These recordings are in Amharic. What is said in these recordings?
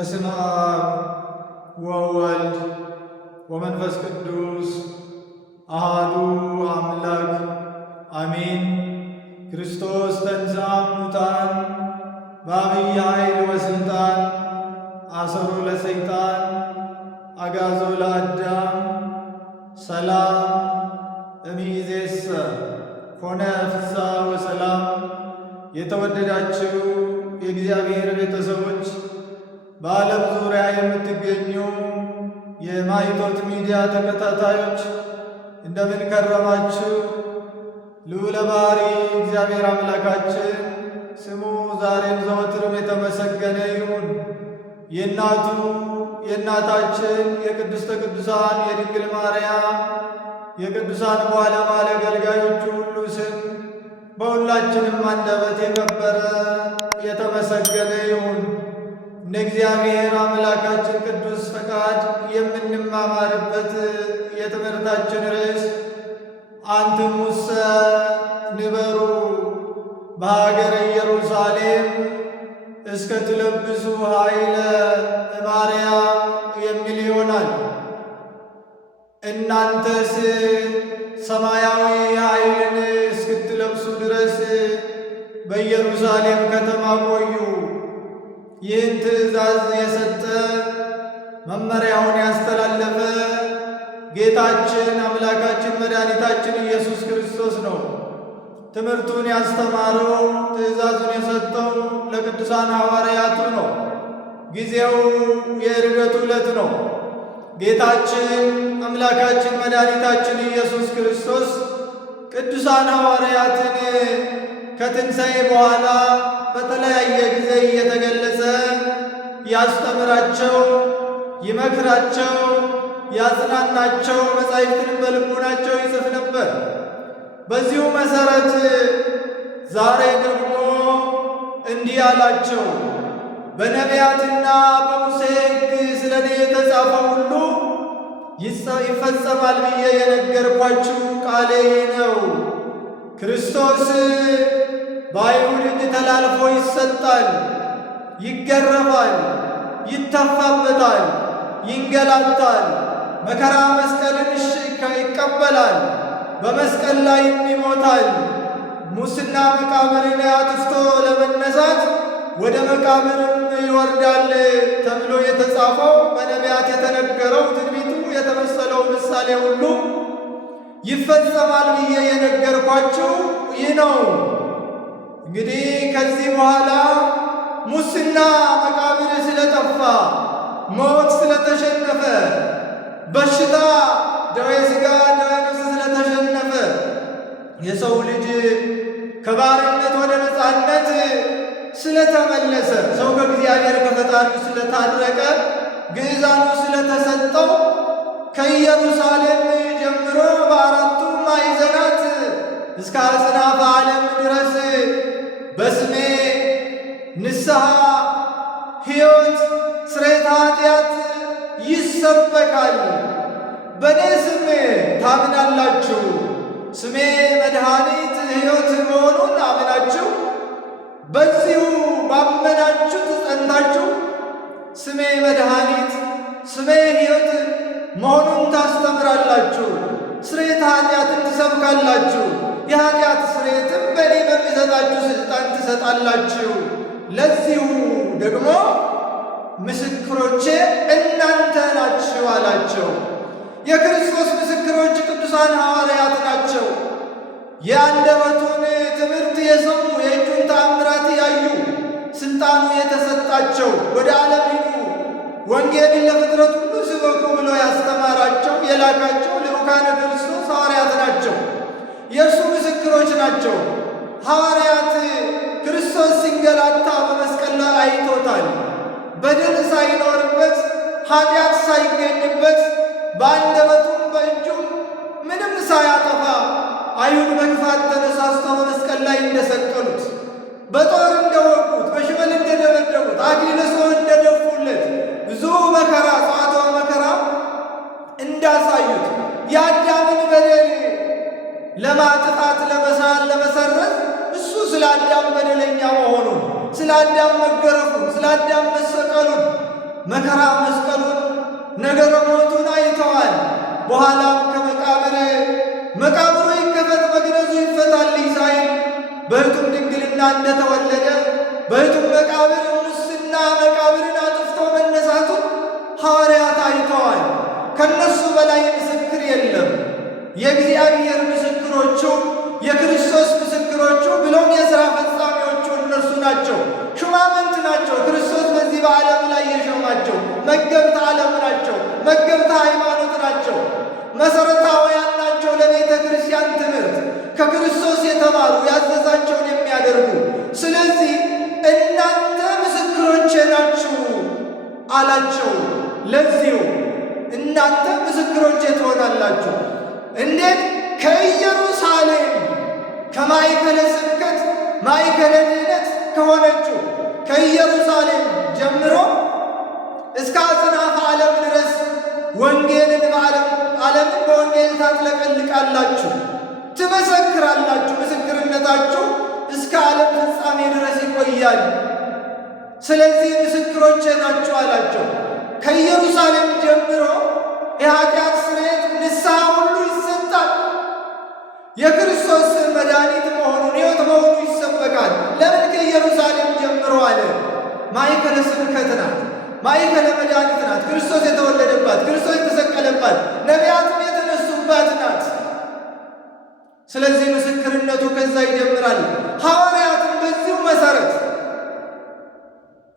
በስመ አብ ወወልድ ወመንፈስ ቅዱስ አሐዱ አምላክ አሜን። ክርስቶስ ተንሥአ እሙታን በዐቢይ ኃይል ወሥልጣን አሰሮ ለሰይጣን አግዓዞ ለአዳም ሰላም እምይእዜሰ ኮነ ፍስሐ ወሰላም። የተወደዳችሁ የእግዚአብሔር ቤተሰቦች በዓለም ዙሪያ የምትገኙ የማይቶት ሚዲያ ተከታታዮች እንደምን ከረማችሁ? ልዑለ ባሕርይ እግዚአብሔር አምላካችን ስሙ ዛሬም ዘወትርም የተመሰገነ ይሁን። የእናቱ የእናታችን የቅድስተ ቅዱሳን የድንግል ማርያም የቅዱሳን በዓለማት አገልጋዮቹ ሁሉ ስም በሁላችንም አንደበት የከበረ የተመሰገነ ይሁን። እንደ እግዚአብሔር አምላካችን ቅዱስ ፈቃድ የምንማማርበት የትምህርታችን ርዕስ አንትሙሰ ንበሩ በሀገረ ኢየሩሳሌም እስከ ትለብሱ ኃይለ ማርያም የሚል ይሆናል። እናንተስ ሰማያዊ ኃይልን እስክትለብሱ ድረስ በኢየሩሳሌም ከተማ ቆዩ። ይህን ትእዛዝ የሰጠ መመሪያውን ያስተላለፈ ጌታችን አምላካችን መድኃኒታችን ኢየሱስ ክርስቶስ ነው። ትምህርቱን ያስተማረው ትእዛዙን የሰጠው ለቅዱሳን ሐዋርያቱ ነው። ጊዜው የዕርገቱ ዕለት ነው። ጌታችን አምላካችን መድኃኒታችን ኢየሱስ ክርስቶስ ቅዱሳን ሐዋርያትን ከትንሣኤ በኋላ በተለያየ ጊዜ እየተገለጸ ያስተምራቸው፣ ይመክራቸው፣ ያጽናናቸው፣ መጻሕፍትን በልቡናቸው ይጽፍ ነበር። በዚሁ መሠረት ዛሬ ደግሞ እንዲህ አላቸው። በነቢያትና በሙሴ ሕግ ስለ እኔ የተጻፈው ሁሉ ይፈጸማል ብዬ የነገርኳችሁ ቃሌ ነው። ክርስቶስ በአይሁድ እጅ ተላልፎ ይሰጣል፣ ይገረፋል፣ ይተፋበታል፣ ይንገላታል፣ መከራ መስቀልን ይቀበላል፣ በመስቀል ላይ ይሞታል። ሙስና መቃብርን አጥፍቶ ለመነሳት ወደ መቃብርም ይወርዳል ተብሎ የተጻፈው በነቢያት የተነገረው ትንቢቱ የተመሰለው ምሳሌ ሁሉ ይፈጸማል ብዬ የነገርኳችሁ ይህ ነው። እንግዲህ ከዚህ በኋላ ሙስና መቃብር ስለጠፋ፣ ሞት ስለተሸነፈ፣ በሽታ ደዌ ሥጋ ደዌ ነፍስ ስለተሸነፈ፣ የሰው ልጅ ከባርነት ወደ ነፃነት ስለተመለሰ፣ ሰው ከእግዚአብሔር ከፈጣሪው ስለታረቀ፣ ግዕዛኑ ስለተሰጠው ከኢየሩሳሌም ጀምሮ በአራቱ ማዕዘናት እስከ አጽናፈ ዓለም ድረስ በስሜ ንስሐ፣ ሕይወት፣ ስርየተ ኃጢአት ይሰበካል። በእኔ ስም ታምናላችሁ። ስሜ መድኃኒት ሕይወት መሆኑን አምናችሁ በዚሁ ባመናችሁት ጸንታችሁ ስሜ መድኃኒት ስሜ ሕይወት መሆኑን ታስተምራላችሁ። ስርየተ ኃጢአትን ትሰብካላችሁ። የኃጢአት ስርየትም በእኔ በሚሰጣችሁ ሥልጣን ትሰጣላችሁ። ለዚሁ ደግሞ ምስክሮቼ እናንተ ናችሁ አላቸው። የክርስቶስ ምስክሮች ቅዱሳን ሐዋርያት ናቸው። የአንደበቱን ትምህርት የሰሙ፣ የእጁን ተአምራት ያዩ፣ ሥልጣኑ የተሰጣቸው፣ ወደ ዓለም ሂዱ ወንጌልን ለፍጥረት ሁሉ ስበኩ ብሎ ያስተማራቸው የላካቸው ልዑካነ ክርስቶስ ሐዋርያት ናቸው። የእርሱ ምስክሮች ናቸው። ሐዋርያት ክርስቶስ ሲንገላታ በመስቀል ላይ አይቶታል። በደል ሳይኖርበት፣ ኃጢአት ሳይገኝበት፣ በአንደበቱም በእጁም ምንም ሳያጠፋ አይሁድ በክፋት ተነሳስተው በመስቀል ላይ እንደሰቀሉት፣ በጦር እንደወጉት፣ በሽመል እንደደበደቡት፣ አክሊለ ሦክ እንደደፉለት፣ ብዙ መከራ ጸዋትወ መከራ እንዳሳዩት፣ የአዳምን በደል ለማጥፋት ለመሰረዝ እሱ ስለ አዳም በደለኛ መሆኑን፣ ስለ አዳም መገረፉን፣ ስለ አዳም መሰቀሉን መከራ መስቀሉን ነገረ ሞቱን አይተዋል። በኋላም መቃብሩ ይከፈት መግነዙ ይፈታልኝ ሳይል በሕቱም ድንግልና እንደተወለደ በሕቱም መቃብር ሙስና መቃብርን አጥፍቶ መነሳቱን ሐዋርያት አይተዋል። ከነሱ በላይ ምስክር የለም። የእግዚአብሔር ምስክሮቹ፣ የክርስቶስ ምስክሮቹ ብሎም የሥራ ፈጻሚዎቹ እነርሱ ናቸው። ሹማምንት ናቸው። ክርስቶስ በዚህ በዓለም ላይ የሾማቸው መገብተ ዓለም ናቸው። መገብተ ሃይማኖት ናቸው። መሠረታውያን ናቸው ለቤተ ክርስቲያን ትምህርት ከክርስቶስ የተማሩ ያዘዛቸውን የሚያደርጉ። ስለዚህ እናንተ ምስክሮቼ ናችሁ አላቸው። ለዚሁ እናንተ ምስክሮቼ ትሆናላችሁ። እንዴት? ከኢየሩሳሌም ከማእከለ ስብከት ማእከለ ድኅነት ከሆነችው ከኢየሩሳሌም ጀምሮ እስከ አጽናፈ ዓለም ድረስ ወንጌልን ዓለምን በወንጌል ታጥለቀልቃላችሁ፣ ትመሰክራላችሁ። ምስክርነታችሁ እስከ ዓለም ፍጻሜ ድረስ ይቆያል። ስለዚህ ምስክሮቼ ናችሁ አላቸው። ከኢየሩሳሌም ጀምሮ የኃጢአት ስርየት ንስሐ ሁሉ ይሰጣል። የክርስቶስ መድኃኒት መሆኑን ሕይወት መሆኑ ይሰበካል። ለምን ከኢየሩሳሌም ጀምሮ አለ? ማእከለ ስብከት ናት። ማእከለ መድኃኒት ናት። ክርስቶስ የተወለደባት፣ ክርስቶስ የተሰቀለባት፣ ነቢያትም የተነሱባት ናት። ስለዚህ ምስክርነቱ ከዛ ይጀምራል። ሐዋርያትም በዚሁ መሠረት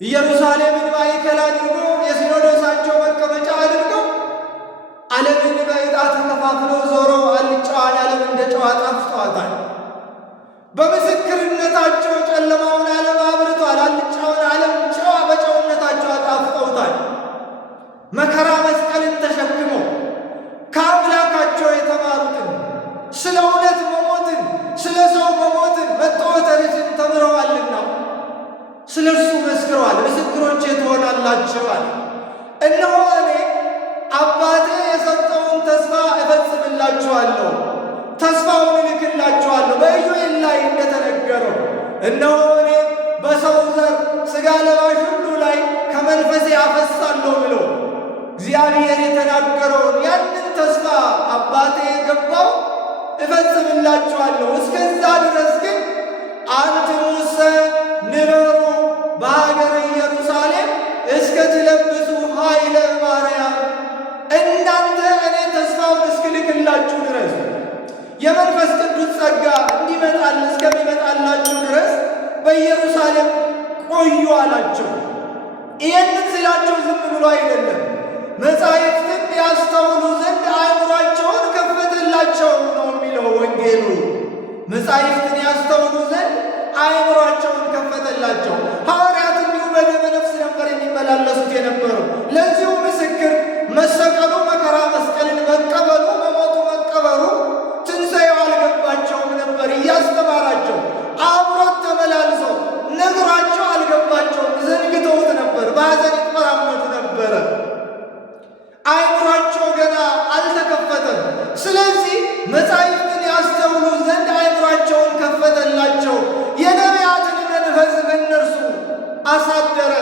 ኢየሩሳሌምን ማእከል አድርጎ የሲኖዶሳቸው መቀመጫ አድርገው ዓለምን በዕጣ ተከፋፍለው ዞረው አልጫዋን ዓለም እንደ ጨዋ አጣፍጠዋታል። በምስክርነታቸው ጨለማውን ዓለም አብርቷል። አልጫውን ዓለም ጨዋ በጨውነታቸው አጣፍጠውታል። መከራ መስቀልን ተሸክመው ከአምላካቸው የተማሩትን ስለ እውነት መሞትን፣ ስለ ሰው መሞትን፣ መጥወተ ርዕስን ተምረዋልና ስለ እርሱ መስክረዋል። ምስክሮቼ ትሆናላችኋል። እነሆ እኔ አባቴ የሰጠውን ተስፋ እፈጽምላችኋለሁ፣ ተስፋውን እልክላችኋለሁ። በኢዮኤል ላይ እንደተነገረው እነሆ እኔ በሰው ዘር ሥጋ ለባሽ ሁሉ ላይ ከመንፈሴ አፈሳለሁ ብሎ እግዚአብሔር የተናገረውን ያንን ተስፋ አባቴ የገባው እፈጽምላችኋለሁ። እስከዛ ድረስ ግን አንትሙሰ ንበሩ በሀገረ ኢየሩሳሌም እስከ ትለብሱ ኃይለ ማርያም፣ እናንተ እኔ ተስፋውን እስክልክላችሁ ድረስ የመንፈስ ቅዱስ ጸጋ እስከሚመጣላችሁ ድረስ በኢየሩሳሌም ቆዩ አላቸው። ይህንን ስላቸው ዝም ብሎ አይደለም፣ መጻሕፍትን ያስተውሉ ዘንድ አእምሯቸውን ከፈተላቸው ነው የሚለው ወንጌሉ። መጻሕፍትን ያስተውሉ ዘንድ አእምሯቸውን ከፈተላቸው። ሐዋርያት እንዲሁ በደመ ነፍስ ነበር የሚመላለሱት የነበሩ። ለዚሁ ምስክር መሰቀሉ፣ መከራ መስቀልን መቀበሉ፣ በሞቱ መቀበሩ፣ ትንሣኤው አልገባቸውም ነበር። እያስተማራቸው አብሮት ተመላልሰው ነግሯቸው አልገባቸውም። ዘንግተውት ነበር። በሐዘን ይቆራመቱ ነበረ። አእምሯቸው ገና አልተከፈተም። ስለዚህ መጻሕፍትን ያስተውሉ ዘንድ አእምሯቸውን ከፈተላቸው። የነቢያትን መንፈስ በእነርሱ አሳደረ።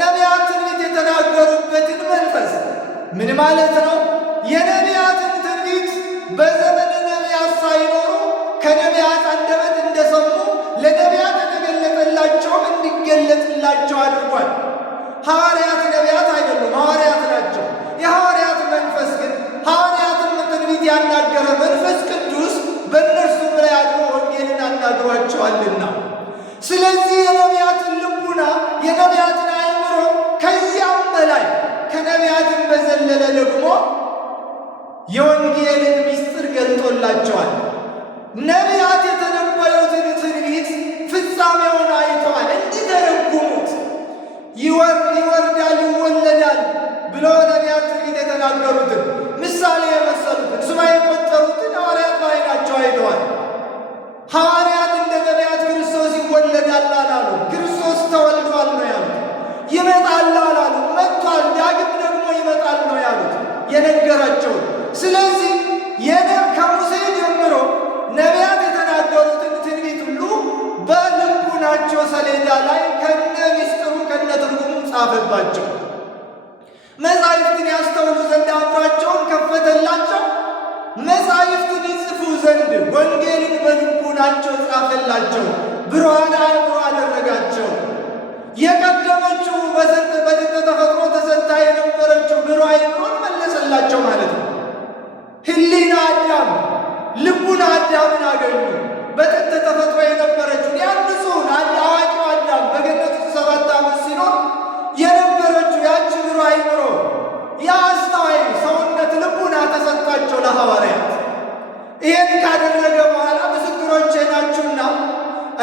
ነቢያት ትንቢት የተናገሩበትን መንፈስ ምን ማለት ነው? የነቢያትን ትንቢት በዘመነ ነቢያት ሳይኖሩ ከነቢያት አንደበት እንደሰሙ ለነቢያት የተገለጠላቸውም እንዲገለጥላቸው አድርጓል። ሐዋርያት ነቢያት አይደሉም፣ ሐዋርያት ናቸው። የሐዋርያት መንፈስ ግን ሐዋርያትን ትንቢት ያናገረ መንፈስ ቅዱስ በእነርሱም ላይ አድሮ ወንጌልን አናግሯቸዋልና። ስለዚህ የነቢያትን ልቡና የነቢያትን አእምሮ ከዚያም በላይ ከነቢያትን በዘለለ ደግሞ የወንጌልን ምስጢር ገልጦላቸዋል። ነቢያት የተነበዩትን ትንቢት ፍጻሜውን አይተዋል። እንዲተረጉሙት ይወርዳል፣ ይወለዳል ብሎ ነቢያት ትንቢት የተናገሩትን ምሳሌ የመሰሉትን ሱባዔ የቆጠሩትን ሐዋርያት በዓይናቸው አይተዋል። ሐዋርያት እንደ ነቢያት ክርስቶስ ይወለዳል አላሉ። ክርስቶስ ተወልዷል ነው ያሉት። ይመጣል አላሉ። መጥቷል፣ ዳግም ደግሞ ይመጣል ነው ያሉት የነገራቸውን። ስለዚህ ከሙሴ ጀምሮ ነቢያት የተናገሩትን ትንቢት ሁሉ በልቡናቸው ሰሌዳ ላይ ከነ ምስጢሩ ከነ ትርጉሙ ጻፈባቸው። መጻሕፍትን ያስተውሉ ዘንድ አእምሯቸውን ከፈተላቸው። መጻሕፍትን ይጽፉ ዘንድ ወንጌልን በልቡናቸው ጻፈላቸው። ብሩሃነ አእምሮ አደረጋቸው። የቀደመችው በጥንተ ተፈጥሮ ተሰጥታ የነበረችው ብሩህ አእምሮን መለሰላቸው ማለት ነው። ሕሊና አዳም ልቡና አዳምን አገኙ። በጥንተ ተፈጥሮ የነበረችው ያን ንጹሑን አዋቂው አዳም በገነት 7 ዓመት ሲኖር የነበረችው ያቺ ብሩህ አእምሮ የአስተዋይ ሰውነት ልቡና ተሰጣቸው ለሐዋርያት። ይህን ካደረገ በኋላ ምስክሮቼ ናችሁና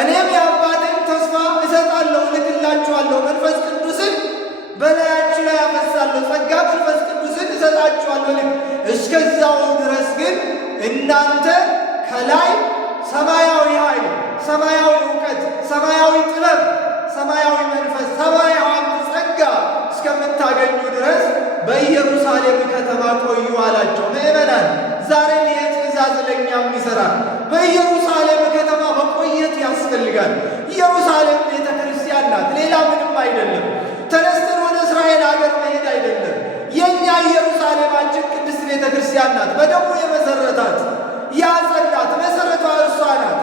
እኔም የአባቴን ተስፋ እሰጣለሁ፣ እልክላችኋለሁ፣ መንፈስ ቅዱስን በላያችሁ ላይ አፈሳለሁ፣ ጸጋ መንፈስ ቅዱስን እሰጣችኋለሁ። እስከዛው ድረስ ግን እናንተ ከላይ ሰማያዊ ኃይል፣ ሰማያዊ እውቀት፣ ሰማያዊ ጥበብ፣ ሰማያዊ መንፈስ፣ ሰማያዊ ሀብት፣ ጸጋ እስከምታገኙ ድረስ በኢየሩሳሌም ከተማ ቆዩ አላቸው። ምዕመናን ዛሬም ይህ ትእዛዝ ለእኛም ይሠራል። በኢየሩሳሌም ከተማ መቆየት ያስፈልጋል። ኢየሩሳሌም ቤተ ክርስቲያን ናት፣ ሌላ ምንም አይደለም። ተነስተን ወደ እስራኤል ሀገር መሄድ አይደለም። የእኛ ኢየሩሳሌማችን ቅድስት ቤተ ክርስቲያን ናት። በደሙ የመሠረታት ያጸናት መሠረቷ እርሷ ናት።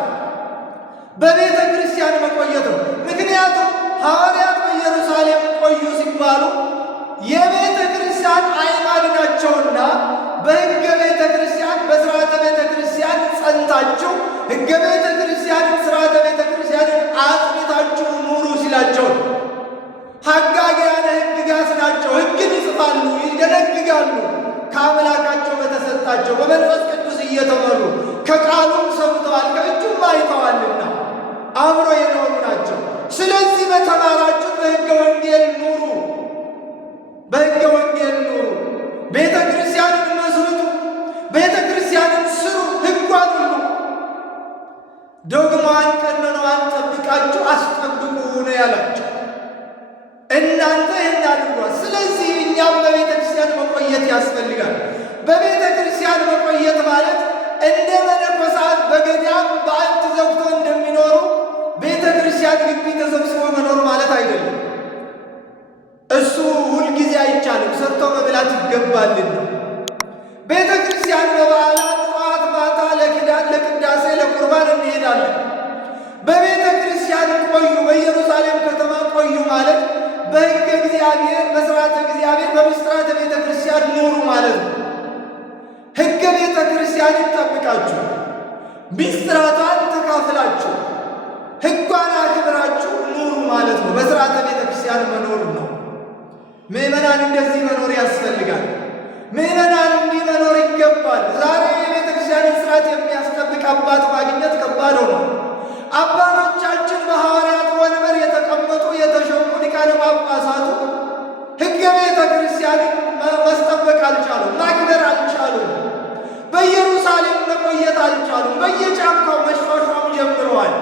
በቤተ ክርስቲያን መቆየት ነው። ምክንያቱም ሐዋርያት በኢየሩሳሌም ቆዩ ሲባሉ የቤተ ክርስቲያን አዕማድ ናቸውና በሕገ ቤተ ክርስቲያን በሥርዓተ ቤተ ክርስቲያን ጸንታችሁ ሕገ ቤተ ክርስቲያንን ሥርዓተ ቤተ ክርስቲያንን አጽንታችሁ ኑሩ ሲላቸው ሐጋግያነ ሕግጋት ናቸው። ሕግን ይጽፋሉ፣ ይደነግጋሉ። ከአምላካቸው በተሰጣቸው በመንፈስ ቅዱስ እየተመሩ ከቃሉም ሰምተዋል ከእጁም አይተዋልና አብሮ የኖሩ ናቸው። ስለዚህ በተማራችሁ በሕገ ወንጌል ኑሩ፣ በሕገ ወንጌል ኑሩ። ቤተ ክርስቲያንን መስርቱ፣ ቤተ ክርስቲያንን ስሩ፣ ሕጓን ሁሉ ዶግማዋን ቀኖናዋን ጠብቃችሁ አስጠብቁ ነው ያላቸው። እናንተ ይህን አድርጓል። ስለዚህ እኛም በቤተ ክርስቲያን መቆየት ያስፈልጋል። በቤተ ክርስቲያን መቆየት ማለት እንደ መነኮሳት በገዳም በዓት ዘግቶ እንደሚኖሩ ቤተ ክርስቲያን ግቢ ተሰብስቦ መኖር ማለት አይደለም። እሱ ሁልጊዜ አይቻልም፣ ሰርቶ መብላት ይገባልና። ቤተ ክርስቲያን በበዓላት ጠዋት ማታ ለኪዳን ለቅዳሴ ለቁርባን እንሄዳለን። በቤተ ክርስቲያን ቆዩ፣ በኢየሩሳሌም ከተማ ቆዩ ማለት በሕገ እግዚአብሔር በሥርዓተ እግዚአብሔር በምሥጢራተ ቤተ ክርስቲያን ኑሩ ማለት ነው። ሕገ ቤተ ክርስቲያንን ጠብቃችሁ ምስጢራቷን ተካፍላችሁ ሕጓን አክብራችሁ ኑሩ ማለት ነው። በሥርዓተ ቤተ ክርስቲያን መኖር ነው። ምዕመናን እንደዚህ መኖር ያስፈልጋል። ምዕመናን እንዲህ መኖር ይገባል። ዛሬ የቤተ ክርስቲያንን ሥርዓት የሚያስጠብቅ አባት ማግኘት ከባድ ሆኗል። አባቶቻችን በሐዋርያት ወንበር የተቀመጡ የተሾሙ ሊቃነ ጳጳሳቱ ሕገ ቤተ ክርስቲያንን መስጠበቅ አልቻሉም፣ ማክበር አልቻሉም። በኢየሩሳሌም መቆየት አልቻሉም። በየጫካው መሿሿም ጀምረዋል።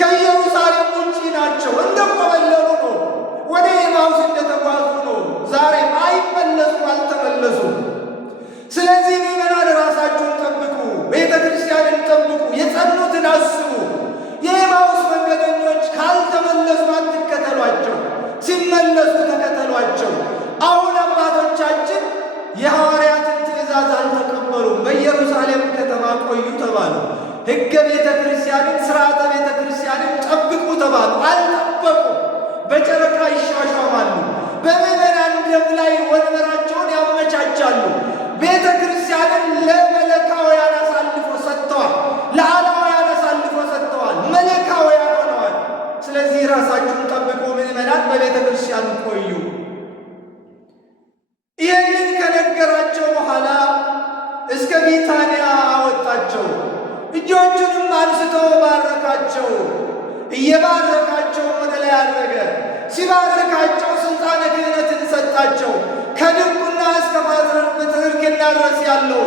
ከኢየሩሳሌም ውጪ ናቸው። እንደ ቆበለሉ ነው። ወደ ኤማሁስ እንደተጓዙ ነው። ዛሬም አይመለሱም፣ አልተመለሱም። ስለዚህ ምዕመናን ራሳችሁን ጠብቁ፣ ቤተ ክርስቲያንን ጠብቁ፣ የጸኑትን አስቡ። የኤማሁስ መንገደኞች ካልተመለሱ አትከተሏቸው፣ ሲመለሱ ተከተሏቸው። አሁን አባቶቻችን የሐዋርያትን ትእዛዝ አልተቀበሉም። በኢየሩሳሌም ከተማ ቆዩ ተባሉ። ሕገ ቤተ ክርስቲያንን ሥርዓተ ቤተ ክርስቲያንን ጠብቁ ተባሉ። አልጠበቁ። በጨረቃ ይሿሿማሉ። በምዕመናን ደም ላይ ወንበራቸውን ያመቻቻሉ። ቤተ ክርስቲያንን ለመለካውያን አሳልፎ ሰጥተዋል። ለአላውያን አሳልፎ ሰጥተዋል። መለካውያን ሆነዋል። ስለዚህ ራሳችሁን ጠብቁ ምዕመናን፣ በቤተ ክርስቲያን ቆዩ። ይህንን ከነገራቸው በኋላ እስከ ቢታንያ አወጣቸው። እጆቹንም አንስቶ ባረካቸው። እየባረካቸው ወደ ላይ አድረገ። ሲባረካቸው ሥልጣነ ክህነትን ሰጣቸው። ከድቁና እስከ ፓትርክና ድረስ ያለው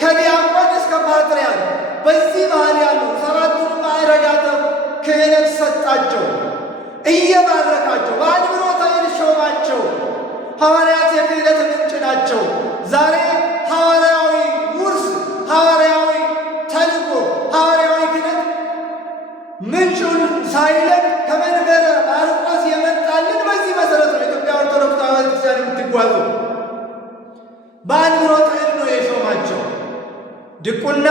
ከዲያቆን እስከ ፓትርያርክ በዚህ መሃል ያሉ 7ቱን ማዕረጋተ ክህነት ሰጣቸው። እየባረካቸው በአድብሮተ እድ ሾማቸው። ሐዋርያት የክህነት ምንጭ ናቸው። ዛሬ ሐዋርያዊ ውርስ፣ ሐዋርያዊ ተልእኮ፣ ሐዋርያዊ ክህነት ምንጩን ሳይለቅ ከመንበረ ማርቆስ የመጣልን በዚህ መሠረት ነው። ኢትዮጵያ ኦርቶዶክስ ተዋሕዶ ቤተክርስቲያን የምትጓዙ በአንብሮተ እድ ነው የሾማቸው። ድቁና፣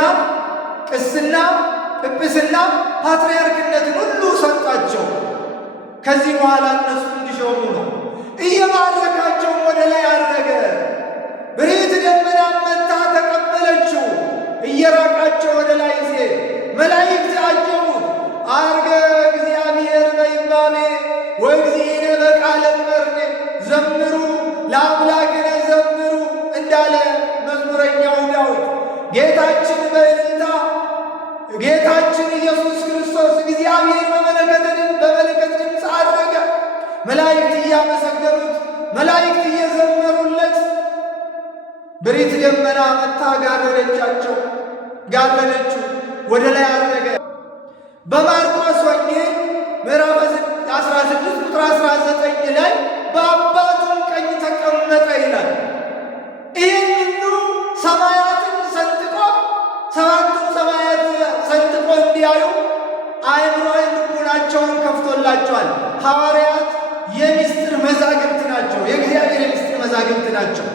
ቅስና፣ ጵጵስና፣ ፓትርያርክነትን ሁሉ ሰጣቸው። ከዚህ በኋላ እነሱ እንዲሾሙ ነው። እየባረካቸውም ወደ ላይ አረገ። ብርሂት ደመና መጥታ ተቀበለችው። እየራቃቸው ወደ ላይ ሲሄድ መላእክት አጀቡት። አርገ እግዚአብሔር በይባቤ ወእግዚእነ በቃለ ቀርኔ ዘምሩ ለአምላክነ ዘምሩ እንዳለ መዝሙረኛው ዳዊት ጌታችን በእልልታ ጌታችን ኢየሱስ ክርስቶስ እግዚአብሔር በመለከት ድምፅ አረገ። መላእክት እያመሰገኑት፣ መላእክት እየዘመሩለት፣ ብርሂት ደመና መጥታ ጋረደችው፣ ወደ ላይ አረገ። በማርቆስ ወንጌል ምዕራፍ 16 ቁጥር 19 ላይ በአባቱም ቀኝ ተቀመጠ ይላል። ይህን ሁሉ ሰማያትን ሰንጥቆ ሰባቱን ሰማያት ሰንጥቆ እንዲያዩ አእምሮአዊ ልቡናቸውን ከፍቶላቸዋል። ሐዋርያት የምስጢር መዛግብት ናቸው። የእግዚአብሔር የምስጢር መዛግብት ናቸው።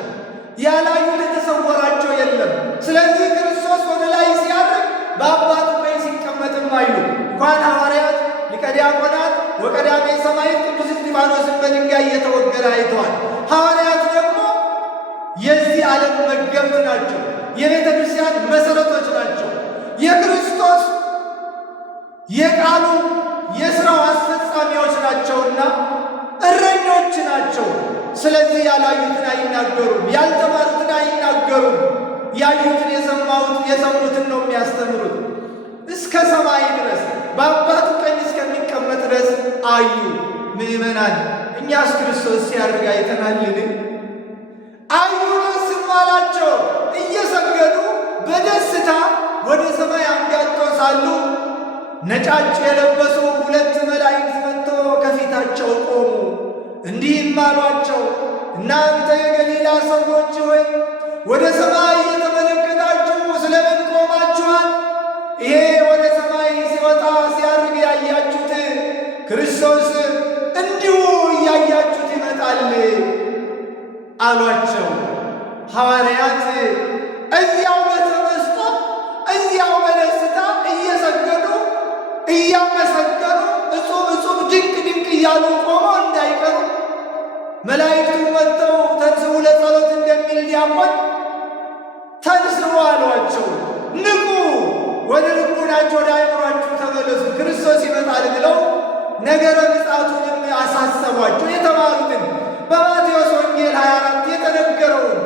ያላዩት የተሰወራቸው የለም። ስለዚህ ክርስቶስ ወደ ላይ ሲያርግ በአባቱ ቀኝ ሲቀመጥም አዩ። እንኳን ሐዋርያት ሊቀ ዲያቆናት ወቀዳሜ ሰማዕት ቅዱስ እስጢፋኖስን በድንጋይ እየተወገረ አይተዋል። ሐዋርያት ደግሞ የዚህ ዓለም መገብት ናቸው። የቤተ ክርስቲያን መሠረቶች ናቸው። የክርስቶስ የቃሉ የሥራው አስፈጻሚዎች ናቸውና እረኞች ናቸው። ስለዚህ ያላዩትን አይናገሩም፣ ያልተማሩትን አይናገሩም። ያዩትን የሰሙትን ነው የሚያስተምሩት። እስከ ሰማይ ድረስ በአባቱ ቀኝ እስከሚቀመጥ ድረስ አዩ። ምእመናን እኛስ ክርስቶስ ሲያርግ አይተናልን? አዩ፣ ደስም አላቸው። እየሰገዱ በደስታ ወደ ሰማይ አንጋጠው ሳሉ ነጫጭ የለበሱ ሁለት መላእክት መጥተው ከፊታቸው ቆሙ። እንዲህም አሏቸው፣ እናንተ የገሊላ ሰዎች ሆይ ወደ ሰማይ እየተመለከታችሁ ስለምን ቆማችኋል? ይሄ ወደ ሰማይ ሲወጣ ሲያርግ ያያችሁት ክርስቶስ እንዲሁ እያያችሁት ይመጣል አሏቸው። ሐዋርያት እዚያው በተመስጦ እዚያው በደስታ እየሰገዱ እያመሰገኑ እጹብ እጹብ ድንቅ ድንቅ እያሉ ቆመው እንዳይቀሩ መላእክቱ መጥተው ተንሥኡ ለጸሎት እንደሚል ዲያቆን ተንሥኡ አሏቸው። ንቁ፣ ወደ ልቡናችሁ ወደ አእምሯችሁ ተመለሱ፣ ክርስቶስ ይመጣል ብለው ነገረ ምጽአቱንም አሳሰቧቸው። የተማሩትን በማቴዎስ ወንጌል 24 የተነገረውን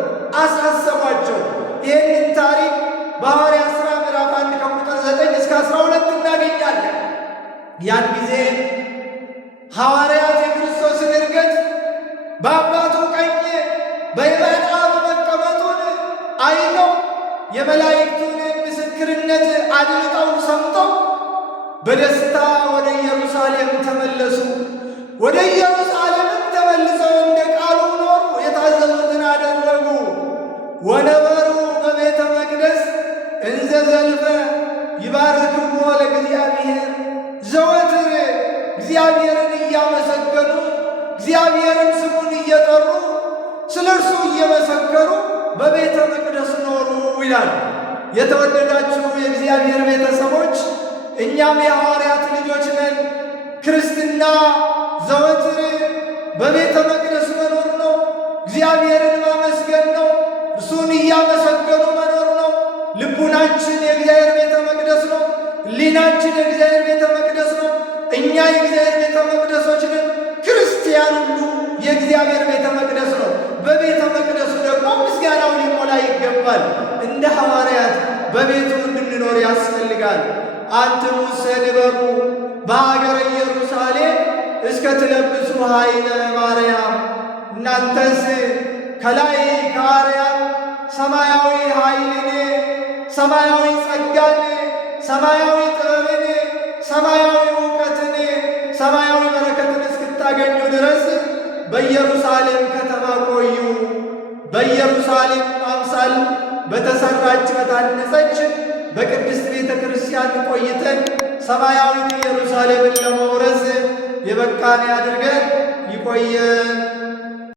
አሳሰቧቸው። ይህንን ታሪክ በሐዋርያት ሥራ ምዕራፍ 1 ከቁጥር 9 እስከ 12 እናገኛለን። ያን ጊዜ ሐዋርያት የክርስቶስን ዕርገት በአባቱ ቀኝ በየማነ አብ መቀመጡን አይተው የመላእክቱን ምስክርነት አድምጠው ሰምተው በደስታ ወደ ኢየሩሳሌም ተመለሱ። ወደ ኢየሩሳሌምም ተመልሰው እንደ ቃሉ ኖሩ፣ የታዘዙትን አደረጉ። ወነበሩ በቤተ መቅደስ እንዘ ዘልፈ ይባርክዎ ለእግዚአብሔር፣ ዘወትር እግዚአብሔርን እያመሰገኑ እግዚአብሔርን ስሙን እየጠሩ ስለ እርሱ እየመሰከሩ በቤተ መቅደስ ኖሩ ይላል። የተወደዳችሁ የእግዚአብሔር ቤተሰቦች፣ እኛም የሐዋርያት ልጆች ነን። ክርስትና ዘወትር በቤተ መቅደስ መኖር ነው። እግዚአብሔርን ማመስገን ነው። እርሱን እያመሰገኑ መኖር ነው። ልቡናችን የእግዚአብሔር ቤተ መቅደስ ነው። ሕሊናችን የእግዚአብሔር ቤተ መቅደስ ነው። እኛ የእግዚአብሔር ቤተ መቅደሶች ነን። ክርስቲያን ሁሉ የእግዚአብሔር ቤተ መቅደስ ነው። በቤተ መቅደሱ ደግሞ ምስጋናው ሊሞላ ይገባል። እንደ ሐዋርያት በቤቱ እንድንኖር ያስፈልጋል። አንትሙሰ ንበሩ በሀገረ ኢየሩሳሌም እስከ ትለብሱ ኃይለ ማርያም፣ እናንተስ ከላይ ከአርያም ሰማያዊ ኃይልን፣ ሰማያዊ ጸጋን፣ ሰማያዊ ጥበብን፣ ሰማያዊ እውቀትን፣ ሰማያዊ በረከትን እስክታገኙ ድረስ በኢየሩሳሌም ከተማ ቆዩ። በኢየሩሳሌም አምሳል በተሰራች በታነጸች በቅድስት ቤተ ክርስቲያን ቆይተን ሰማያዊት ኢየሩሳሌምን ለመውረስ የበቃን ያድርገን። ይቆየን።